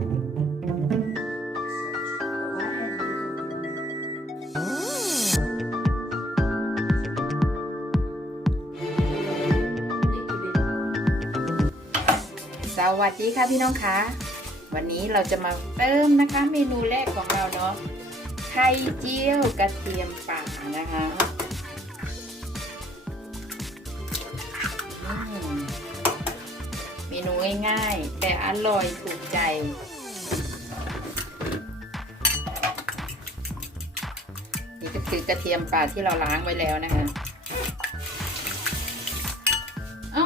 สวัสดีค่ะพี่น้องคะวันนี้เราจะมาเติมนะคะเมนูแรกของเราเนาะไข่เจียวกระเทียมป่านะคะเมนูง่ายๆ แต่อร่อยถูกใจ นี่ก็คือกระเทียมป่าที่เราล้างไว้แล้วนะคะเอ้า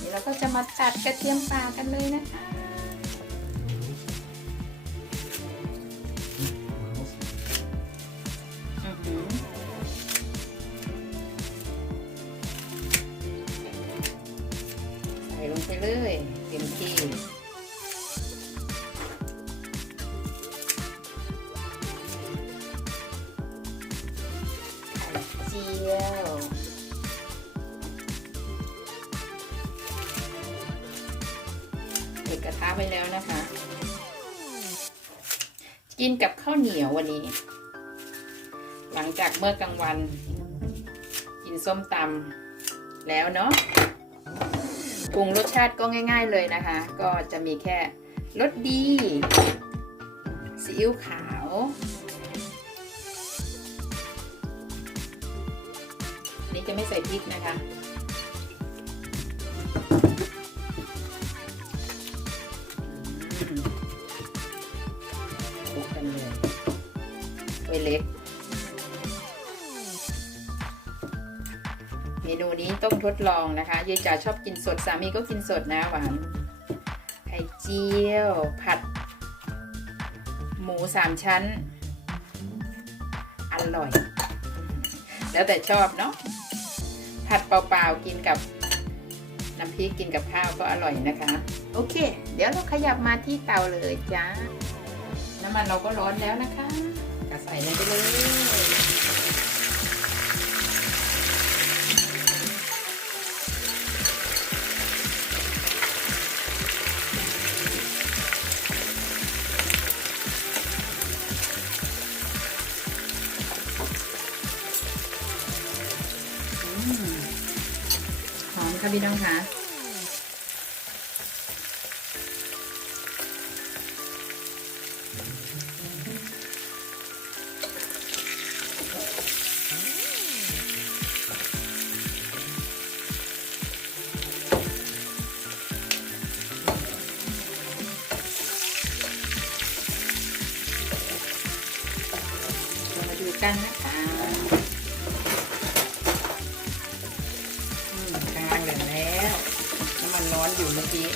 นี่เราก็จะมาตัดกระเทียมป่ากันเลยนะคะใส่ลงไปเลยเต็มที่ เจียวเด็กกระทะไปแล้วนะคะ กินกับข้าวเหนียววันนี้ หลังจากเมื่อกลางวัน กินส้มตำแล้วเนาะปรุงรสชาติก็ง่าย ๆเลยนะคะ ก็จะมีแค่รสดีซีอิ๊วขาว จะไม่ใส่พริกนะคะ คลุกกันเลยไว้เล็ก เมนูนี้ต้องทดลองนะคะยายจ๋าชอบกินสด สามีก็กินสดนะหวาน ไข่เจียว ผัด หมูสามชั้น อร่อยแล้วแต่ชอบเนาะ ผัดเปล่าๆกินกับน้ำพริกกินกับข้าวก็อร่อยนะคะ โอเค เดี๋ยวเราขยับมาที่เตาเลยจ้าน้ำมันเราก็ร้อนแล้วนะคะก็ใส่ลงไปเลย ค่ะพี่น้องคะมาดูกันนะคะ อยู่เมื่อกี้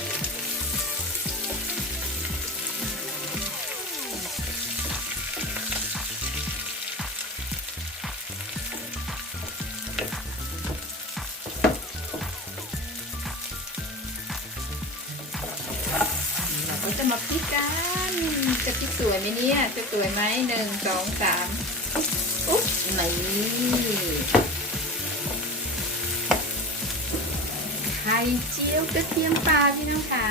เราก็จะมาพลิกกัน จะพลิกสวยไหมเนี่ย จะสวยไหมหนึ่งสองสามอุ๊บไข่ เจียวกระเทียมปลาพี่น้องคะ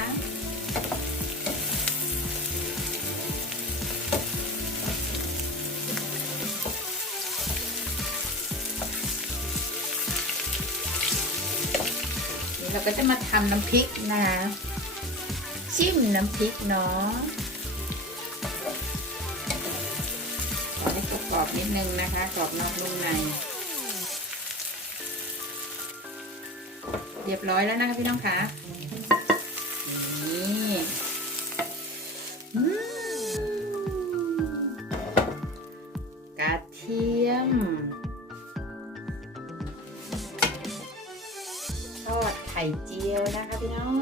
เราก็จะมาทำน้ำพริกนะคะจิ้มน้ำพริกเนาะขอให้กรอบนิดนึงนะคะกรอบนอกนุ่มใน เรียบร้อยแล้วนะคะพี่น้องคะนี่กระเทียม ทอดไข่เจียวนะคะพี่น้อง